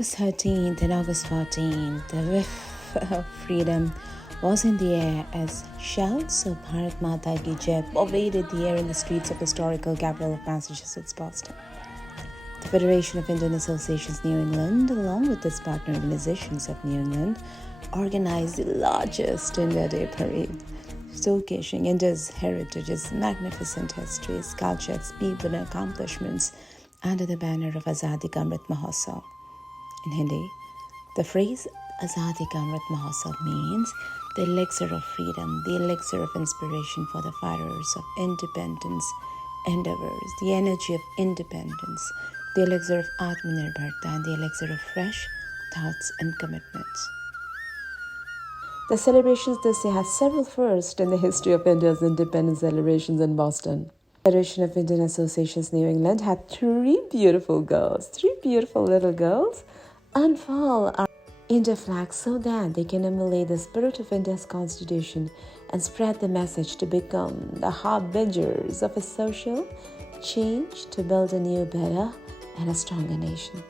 August 13th and August 14th, the whiff of freedom was in the air as shouts of Bharat Mata Ki Jai pervaded the air in the streets of historical capital of Massachusetts, Boston. The Federation of Indian Associations New England, along with its partner organizations of New England, organized the largest India Day parade, showcasing India's heritage, its magnificent history, its culture, its people and accomplishments under the banner of Ajadi Ka Amrit Mahotsav. In Hindi, the phrase Ajadi Ka Amrit Mahotsav means the elixir of freedom, the elixir of inspiration for the fighters of independence endeavors, the energy of independence, the elixir of Atmanirbharta, and the elixir of fresh thoughts and commitments. The celebrations this year had several firsts in the history of India's independence celebrations in Boston. The Federation of Indian Associations New England had three beautiful little girls, unfurl our India flag so that they can emulate the spirit of India's constitution and spread the message to become the harbingers of a social change to build a new, better, and a stronger nation.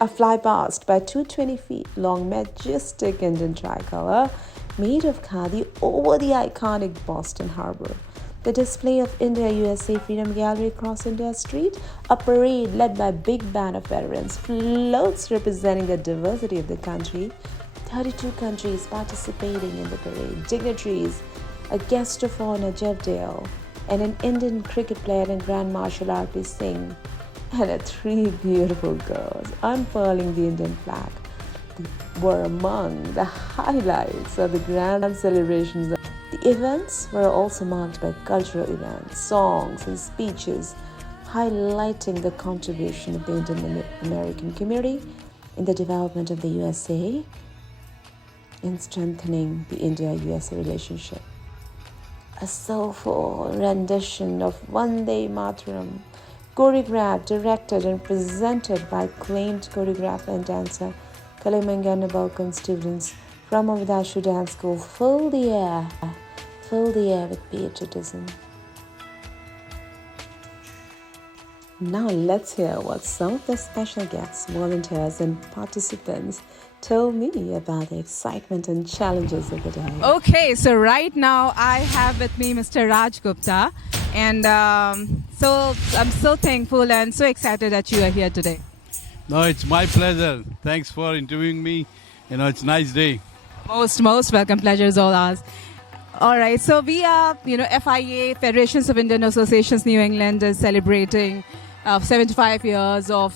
A fly past by 220 feet long majestic Indian tricolor made of Khadi over the iconic Boston Harbor. The display of India-USA Freedom Gallery across India Street, a parade led by a big band of veterans, floats representing the diversity of the country, 32 countries participating in the parade, dignitaries, a guest of honor Jeff Dale, and an Indian cricket player named Grand Marshall RP Singh, and three beautiful girls unfurling the Indian flag were among the highlights of the grand celebrations. The events were also marked by cultural events, songs, and speeches highlighting the contribution of the Indian American community in the development of the USA and strengthening the India-USA relationship. A soulful rendition of Vande Mataram, choreographed, directed, and presented by acclaimed choreographer and dancer Kalimangana Balkan students from Avadashu Dance School, filled the air with patriotism. Now let's hear what some of the special guests, volunteers, and participants told me about the excitement and challenges of the day. Okay, so right now I have with me Mr. Raj Gupta, and so I'm so thankful and so excited that you are here today. No, it's my pleasure. Thanks for interviewing me. It's a nice day. Most welcome. Pleasure is all ours. All right, so we are, FIA, Federations of Indian Associations New England, is celebrating 75 years of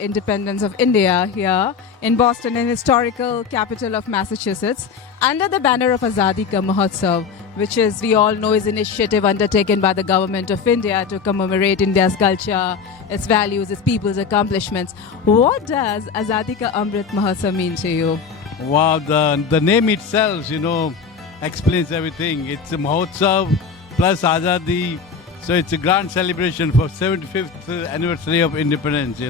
independence of India here in Boston, an historical capital of Massachusetts, under the banner of Ajadi Ka Mahotsav, which is, we all know, is an initiative undertaken by the government of India to commemorate India's culture, its values, its people's accomplishments. What does Ajadi Ka Amrit Mahotsav mean to you? Wow, the name itself, explains everything. It's a Mahotsav plus Ajadi. So it's a grand celebration for 75th anniversary of independence,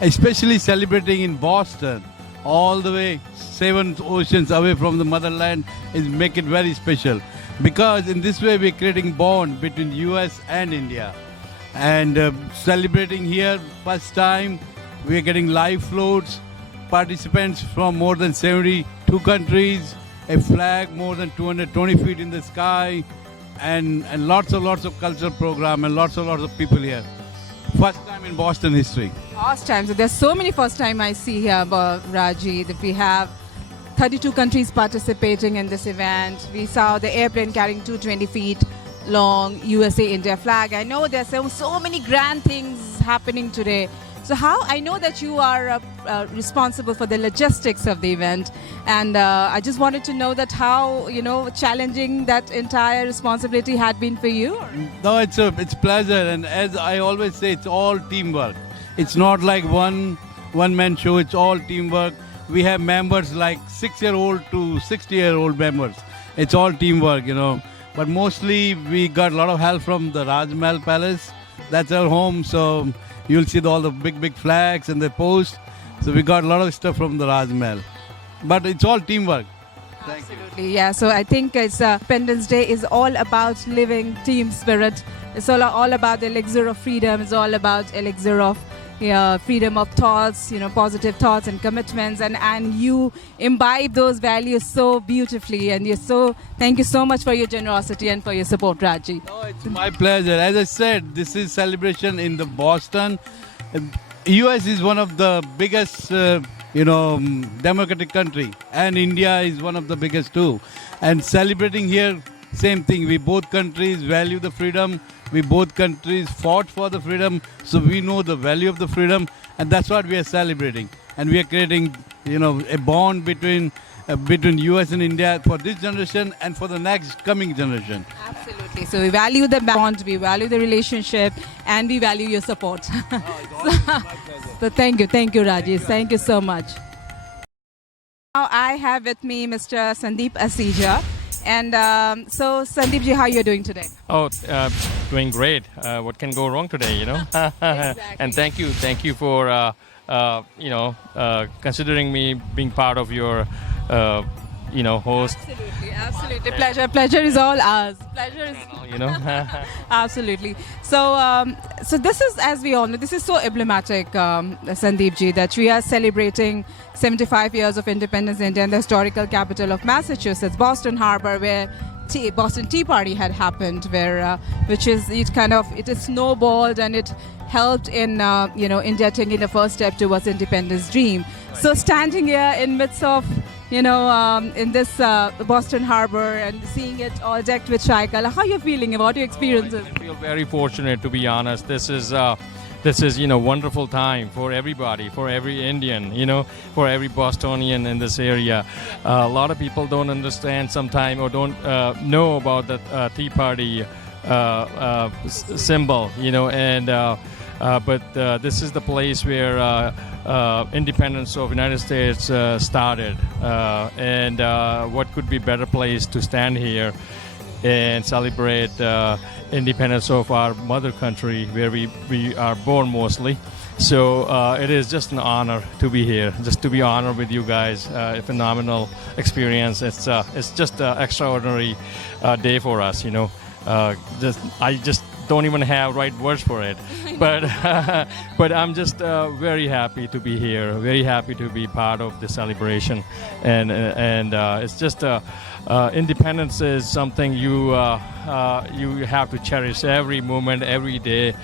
especially celebrating in Boston, all the way 7 oceans away from the motherland, is make it very special. Because in this way we're creating bond between US and India. And celebrating here, first time, we're getting live floats, participants from more than 72 countries, a flag more than 220 feet in the sky, and lots of cultural program and lots of people here. First time in Boston history. First time. So there's so many first time I see here, Raji, that we have 32 countries participating in this event. We saw the airplane carrying 220 feet long USA-India flag. I know there's so many grand things happening today. So how, I know that you are responsible for the logistics of the event, and I just wanted to know that how, challenging that entire responsibility had been for you? No, it's pleasure, and as I always say, it's all teamwork. It's not like one man show, it's all teamwork. We have members like 6-year-old to 60-year-old members. It's all teamwork, But mostly we got a lot of help from the Raj Mahal Palace. That's our home, so you'll see all the big flags and the posts. So we got a lot of stuff from the Raj Mahal. But it's all teamwork. Absolutely, yeah. So I think it's Independence Day is all about living team spirit. It's all about the elixir of freedom. It's all about elixir of freedom of thoughts, positive thoughts and commitments, and you imbibe those values so beautifully. And thank you so much for your generosity and for your support, Raji. Oh, it's my pleasure. As I said, this is celebration in the Boston. US is one of the biggest, democratic country, and India is one of the biggest too. And celebrating here, same thing. We both countries value the freedom. We both countries fought for the freedom, so we know the value of the freedom, and that's what we are celebrating. And we are creating, a bond between US and India for this generation and for the next coming generation. Absolutely. So we value the bond, we value the relationship, and we value your support. So thank you, Rajesh. Thank you so much. Now I have with me Mr. Sandeep Asija. And so, Sandeep ji, how are you doing today? Oh, doing great. What can go wrong today, Exactly. And thank you for, considering me being part of your, host. Absolutely. Pleasure is all ours. Absolutely. So this is, as we all know, this is so emblematic, Sandeep ji, that we are celebrating 75 years of independence in India and the historical capital of Massachusetts, Boston Harbor, where Boston Tea Party had happened, where it is snowballed and it helped in India taking the first step towards independence dream. So standing here in midst of in this Boston Harbor and seeing it all decked with tricolor, how are you feeling about your experiences? I feel very fortunate, to be honest. This is wonderful time for everybody, for every Indian, for every Bostonian in this area. A lot of people don't understand sometimes or don't know about the Tea Party symbol, but this is the place where independence of United States started, and what could be better place to stand here and celebrate independence of our mother country, where we are born mostly. So it is just an honor to be here, just to be honored with you guys. A phenomenal experience. It's just an extraordinary day for us. I just don't even have right words for it, but I'm just very happy to be here, very happy to be part of the celebration, and it's just independence is something you have to cherish every moment, every day,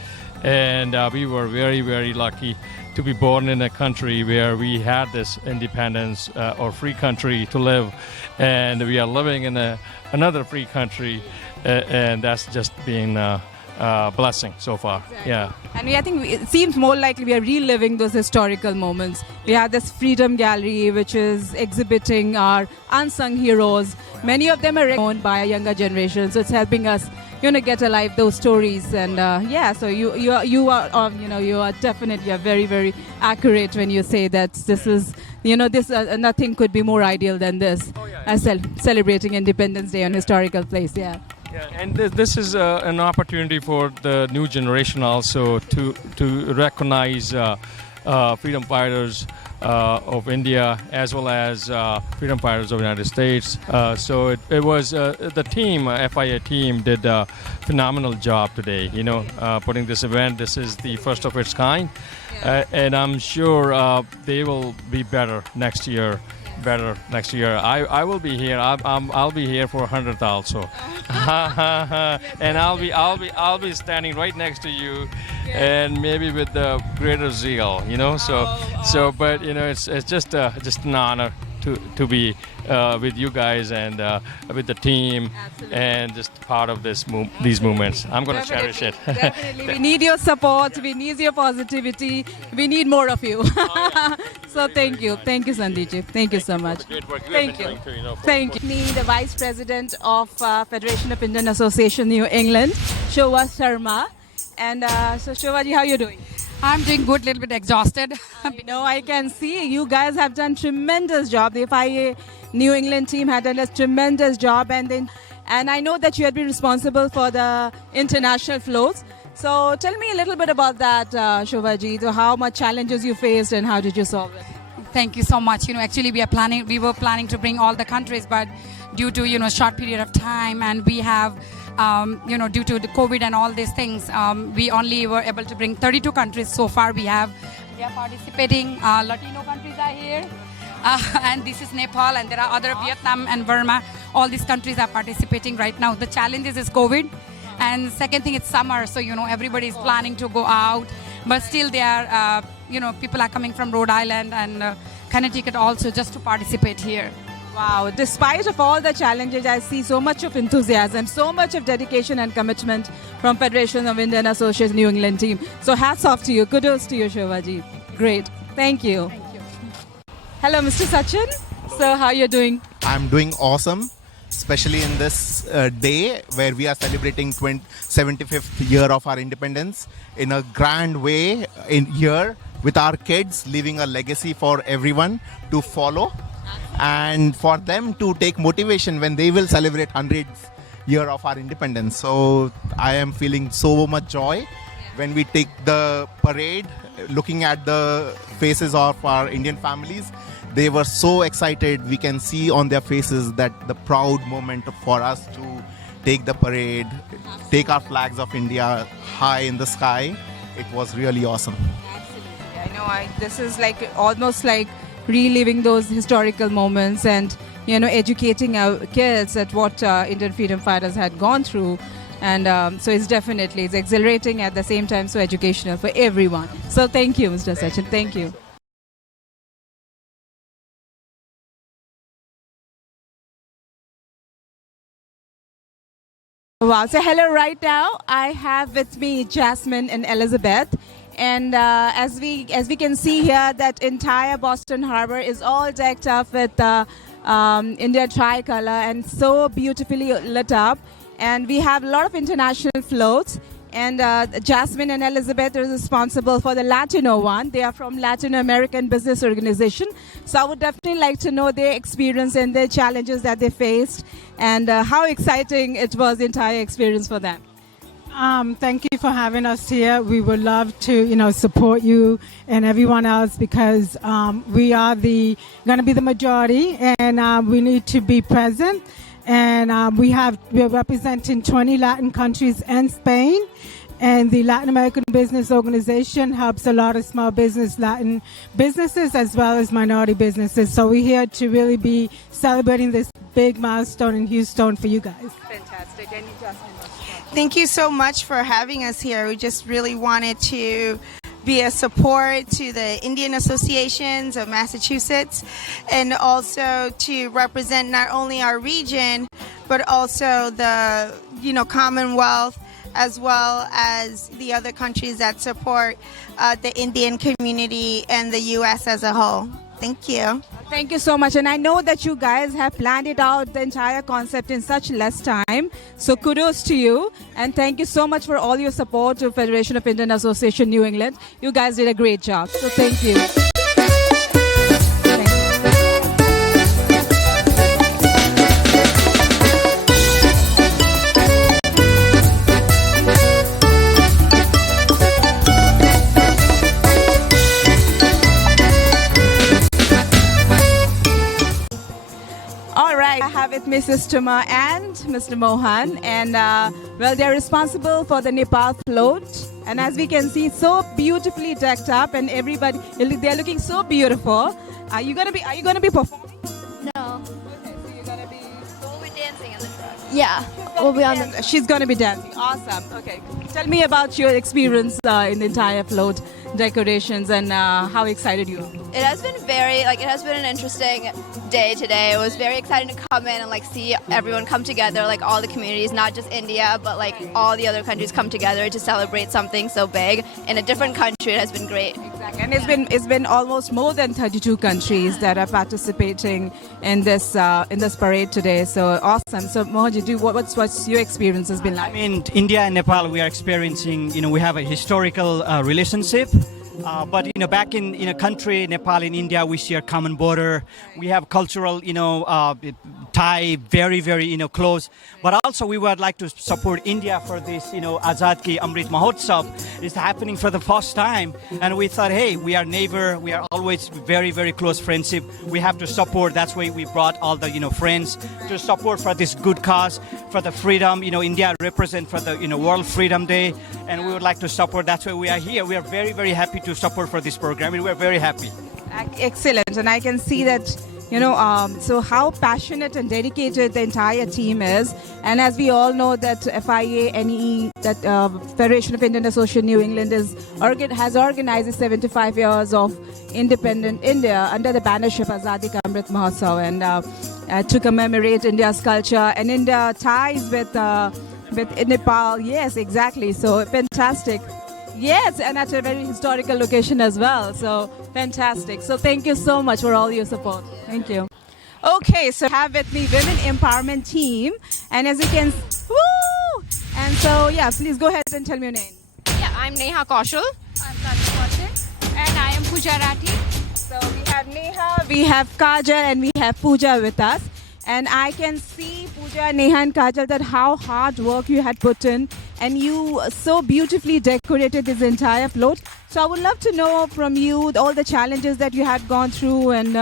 and we were very, very lucky to be born in a country where we had this independence or free country to live, and we are living in another free country, and that's just been blessing so far. Exactly. Yeah. And I think it seems more likely we are reliving those historical moments. We have this Freedom Gallery, which is exhibiting our unsung heroes. Many of them are owned by a younger generation, so it's helping us, get alive those stories. And so you are definitely very, very accurate when you say that this is, nothing could be more ideal than this, as celebrating Independence Day on historical place. Yeah. Yeah, and this is an opportunity for the new generation also to recognize freedom fighters of India as well as freedom fighters of the United States. So it was the team, FIA team, did a phenomenal job today. Putting this event. This is the first of its kind, and I'm sure they will be better next year. I will be here. I'll be here for 100th also, and I'll be standing right next to you, and maybe with the greater zeal, But it's just an honor to be with you guys and with the team. Absolutely. And just part of these movements. I'm going to cherish it. Definitely. We need your support. We need your positivity. We need more of you. So thank you, Sandeep ji. Thank you so much. Great work. Thank you. Thank you. Me, the Vice President of Federation of Indian Association New England, Shova Sharma. And so Shova ji, how are you doing? I'm doing good, little bit exhausted. I can see you guys have done tremendous job. The FIA New England team had done a tremendous job, and I know that you had been responsible for the international floats. So tell me a little bit about that, Shobhaji. So how much challenges you faced and how did you solve it? Thank you so much. Actually we were planning to bring all the countries, but due to short period of time, and we have due to the COVID and all these things, we only were able to bring 32 countries so far. We are participating. Latino countries are here. And this is Nepal, and there are other Vietnam and Burma. All these countries are participating right now. The challenge is COVID. And second thing, it's summer, so everybody is planning to go out, but still they are, people are coming from Rhode Island and Connecticut also just to participate here. Wow, despite of all the challenges, I see so much of enthusiasm, so much of dedication and commitment from Federation of Indian Associates New England team. So hats off to you. Kudos to you, Shivaji. Great. Thank you. Thank you. Hello, Mr. Sachin. So how are you doing? I'm doing awesome, especially in this day where we are celebrating 75th year of our independence in a grand way in here with our kids, leaving a legacy for everyone to follow and for them to take motivation when they will celebrate 100th year of our independence. So I am feeling so much joy when we take the parade, looking at the faces of our Indian families. They were so excited. We can see on their faces that the proud moment for us to take the parade, take our flags of India high in the sky. It was really awesome. Absolutely. I know this is almost like reliving those historical moments and educating our kids at what Indian freedom fighters had gone through. And so it's exhilarating at the same time, so educational for everyone. So thank you, Mr. Sachin. Thank you. Wow. So hello right now. I have with me Jasmine and Elizabeth. And as we can see here, that entire Boston Harbor is all decked up with India tricolor and so beautifully lit up. And we have a lot of international floats. And Jasmine and Elizabeth are responsible for the Latino one. They are from Latin American Business Organization. So I would definitely like to know their experience and their challenges that they faced and how exciting it was, the entire experience for them. Thank you for having us here. We would love to, support you and everyone else because we are going to be the majority and we need to be present. And we're representing 20 Latin countries and Spain. And the Latin American Business Organization helps a lot of small business Latin businesses as well as minority businesses. So we're here to really be celebrating this big milestone in Houston for you guys. Fantastic. And Jasmine, thank you so much for having us here. We just really wanted to be a support to the Indian Associations of Massachusetts and also to represent not only our region but also the Commonwealth as well as the other countries that support the Indian community and the U.S. as a whole. Thank you. Thank you so much. And I know that you guys have planned it out, the entire concept, in such less time. So kudos to you. And thank you so much for all your support to Federation of Indian Association New England. You guys did a great job. So thank you. I have with Mrs. Tumar and Mr. Mohan, and they're responsible for the Nepal float. And as we can see, so beautifully decked up, and everybody, they're looking so beautiful. Are you gonna be performing? No. Okay, so you're gonna be. We'll be dancing on the truck. Yeah, we'll be on the. She's gonna be dancing. Awesome. Okay, tell me about your experience in the entire float decorations and how excited you are. It has been it has been an interesting day today. It was very exciting to come in and see everyone come together, all the communities, not just India, but all the other countries come together to celebrate something so big in a different country. It has been great. Exactly. And it's been almost more than 32 countries that are participating in this parade today. So awesome. So Mohanji, what's your experience has been like? I mean, India and Nepal, we are experiencing, we have a historical relationship. But back in a country, Nepal and India, we share common border. We have cultural, tie very, very, close. But also also we would like to support India for this, Ajadi Ka Amrit Mahotsav is happening for the first time. And we thought, hey, we are neighbor, we are always very, very close friendship. We have to support. That's why we brought all the, friends to support for this good cause, for the freedom. India represent for the, World Freedom Day. And we would like to support. That's why we are here. We are very, very happy to support for this program. And we're very happy. Excellent. And I can see that, so how passionate and dedicated the entire team is. And as we all know that FIA NE, that Federation of Indian Association New England has organized the 75 years of independent India under the bannership Ajadi Ka Amrit Mahotsav, and to commemorate India's culture and India ties with Nepal. Yes, exactly. So fantastic. Yes, and at a very historical location as well. So fantastic. So thank you so much for all your support. Thank you. Okay, so I have with me Women Empowerment Team, and as you can, woo! And so yeah, please go ahead and tell me your name. Yeah, I'm Neha Kaushal. I'm Khadi Kaushal. And I am Pooja Rathi. So we have Neha, we have Kajal, and we have Pooja with us. And I can see, Pooja, Neha and Kajal, that how hard work you had put in, and you so beautifully decorated this entire float. So I would love to know from you all the challenges that you had gone through, and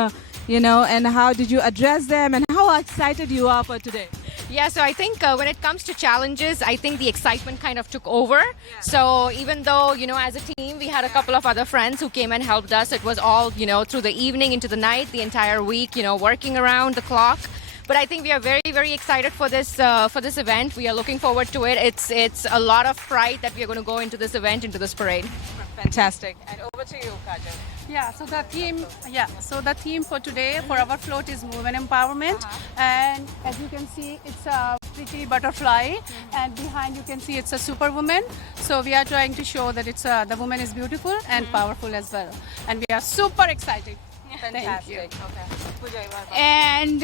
and how did you address them, and how excited you are for today. Yeah, so I think when it comes to challenges, I think the excitement kind of took over. Yeah. So even though, as a team, we had a couple of other friends who came and helped us. It was all, through the evening into the night, the entire week, working around the clock. But I think we are very, very excited for this event. We are looking forward to it. It's a lot of pride that we are going to go into this event, into this parade. Fantastic. And over to you, Kajal. Yeah, so the theme for today for our float is Women Empowerment. And as you can see, it's a pretty butterfly, and behind you can see it's a superwoman. So we are trying to show that it's the woman is beautiful and powerful as well. And we are super excited. Fantastic. Okay. And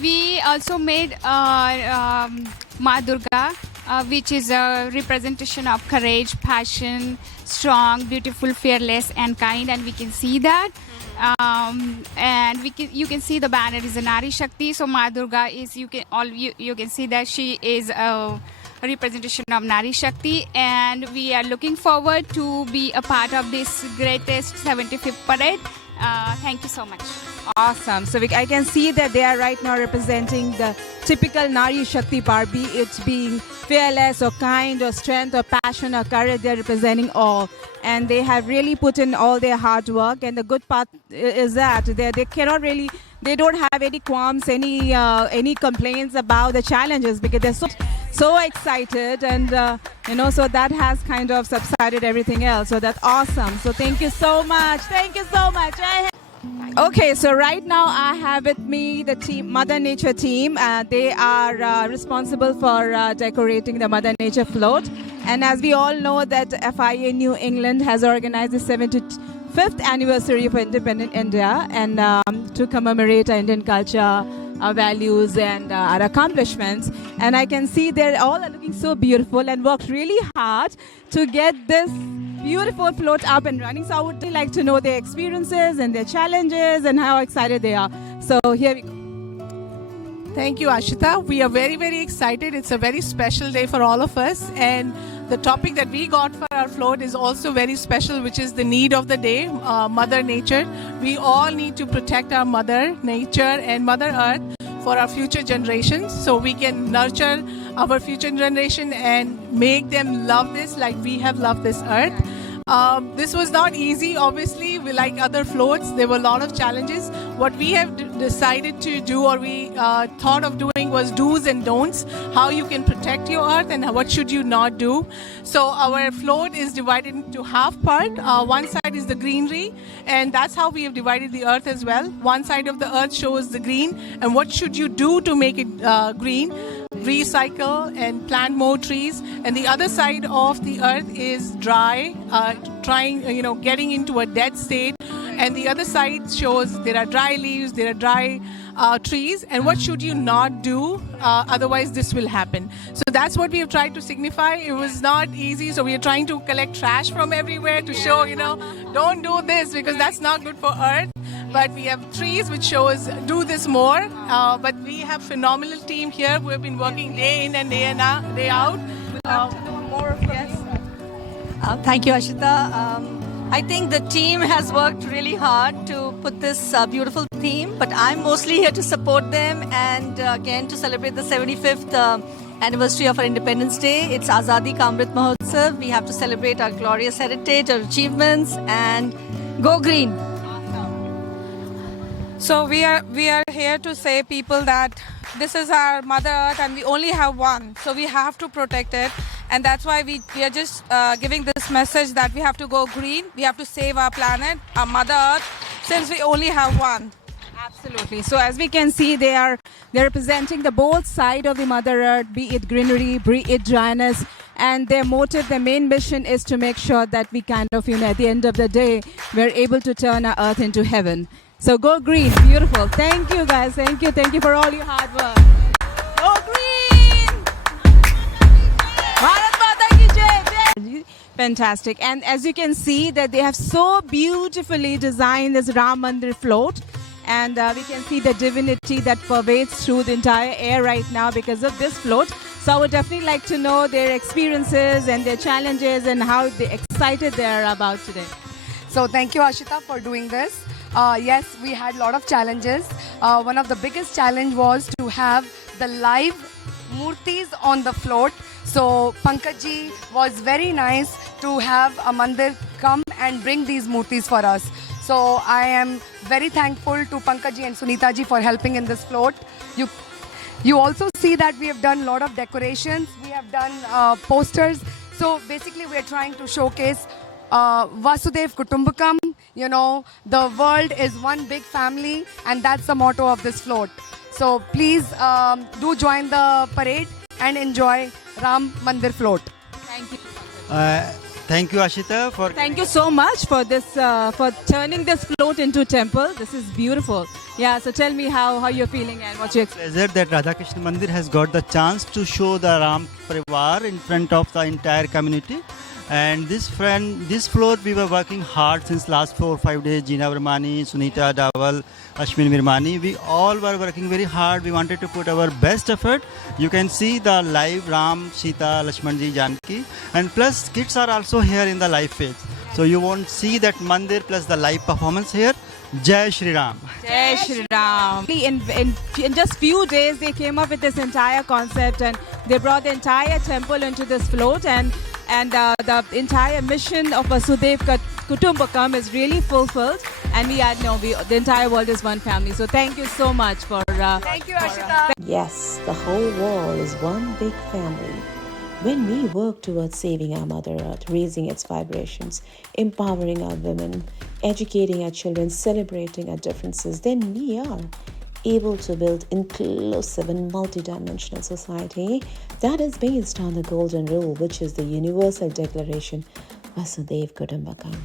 we also made Ma Durga, which is a representation of courage, passion, strong, beautiful, fearless, and kind. And we can see that. And you can see the banner is a Nari Shakti. So Ma Durga is you can see that she is a representation of Nari Shakti, and we are looking forward to be a part of this greatest 75th parade. Thank you so much. Awesome. So I can see that they are right now representing the typical Nari Shakti part, be it being fearless or kind or strength or passion or courage. They're representing all, and they have really put in all their hard work. And the good part is that they don't have any qualms, any complaints about the challenges, because they're so excited, and so that has kind of subsided everything else. So that's awesome. So thank you so much. Thank you so much. Okay, so right now I have with me the team, Mother Nature team. They are responsible for decorating the Mother Nature float. And as we all know that FIA New England has organized the 75th anniversary of independent India, and to commemorate our Indian culture, our values, and our accomplishments. And I can see they all are looking so beautiful and worked really hard to get this beautiful float up and running. So I would like to know their experiences and their challenges and how excited they are. So here we go. Thank you, Ashita. We are very, very excited. It's a very special day for all of us. And the topic that we got for our float is also very special, which is the need of the day, Mother Nature. We all need to protect our Mother Nature and Mother Earth for our future generations, so we can nurture our future generation and make them love this like we have loved this earth. This was not easy, obviously. We, like other floats, there were a lot of challenges. What we have decided to do, or we thought of doing, was do's and don'ts, how you can protect your earth and what should you not do. So our float is divided into half part. One side is the greenery, and that's how we have divided the earth as well. One side of the earth shows the green, and what should you do to make it green. Recycle and plant more trees. And the other side of the earth is dry, getting into a dead state. And the other side shows there are dry leaves, there are dry trees, and what should you not do, otherwise this will happen. So that's what we have tried to signify. It was not easy, so we are trying to collect trash from everywhere to show, don't do this because that's not good for earth. but we have trees which shows do this more. But we have phenomenal team here who have been working day in and day out. More yes. Thank you, Ashita. I think the team has worked really hard to put this beautiful theme, but I'm mostly here to support them and again to celebrate the 75th anniversary of our Independence Day. It's Ajadi Ka Amrit Mahotsav. We have to celebrate our glorious heritage, our achievements, and go green. So we are here to say people that this is our Mother Earth and we only have one. So we have to protect it. And that's why we are just giving this message that we have to go green. We have to save our planet, our Mother Earth, since we only have one. Absolutely. So as we can see, they're representing the both side of the Mother Earth, be it greenery, be it dryness, and their motive, their main mission is to make sure that we kind of, at the end of the day, we're able to turn our earth into heaven. So go green. Beautiful. Thank you, guys. Thank you for all your hard work. Go green! Bharat Mata ki jai. Fantastic. And as you can see that they have so beautifully designed this Ram Mandir float. And we can see the divinity that pervades through the entire air right now because of this float. So I would definitely like to know their experiences and their challenges and how excited they are about today. So thank you, Ashita, for doing this. Yes, we had a lot of challenges. One of the biggest challenge was to have the live murtis on the float. So Pankaj ji was very nice to have a mandir come and bring these murtis for us. So I am very thankful to Pankaj ji and Sunita ji for helping in this float. You also see that we have done a lot of decorations. We have done posters. So basically we are trying to showcase Vasudev Kutumbakam. The world is one big family, and that's the motto of this float. So please do join the parade and enjoy Ram Mandir float. Thank you. Thank you, Ashita, for... Thank you so much for this, for turning this float into temple. This is beautiful. Yeah, so tell me how you're feeling and what you expect. Pleasure that Radhakrishna Mandir has got the chance to show the Ram Parivar in front of the entire community. And this float we were working hard since last 4 or 5 days. Jeena Vermani, Sunita Dawal, Ashwin Virmani, we all were working very hard. We wanted to put our best effort. You can see the live Ram, Sita, Lakshmanji, Janki, and plus kids are also here in the live phase. So you won't see that Mandir plus the live performance here. Jai Shri Ram. Jai Shri Ram. In just few days they came up with this entire concept and they brought the entire temple into this float and the entire mission of Vasudev Kutumbakam is really fulfilled and the entire world is one family. So thank you so much for... Thank you, Ashita. Yes, the whole world is one big family. When we work towards saving our Mother Earth, raising its vibrations, empowering our women, educating our children, celebrating our differences, then we are able to build inclusive and multidimensional society that is based on the golden rule, which is the universal declaration Vasudev Kutumbakam,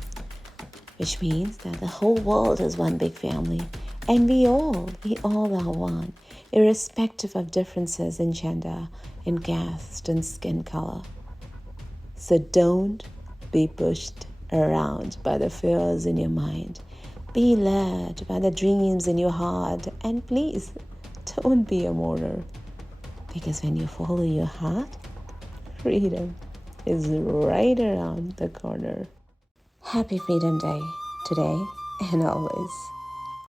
which means that the whole world is one big family and we all are one, irrespective of differences in gender, in caste and skin color. So don't be pushed around by the fears in your mind. Be led by the dreams in your heart, and please don't be a mourner, because when you follow your heart, freedom is right around the corner. Happy Freedom Day today and always.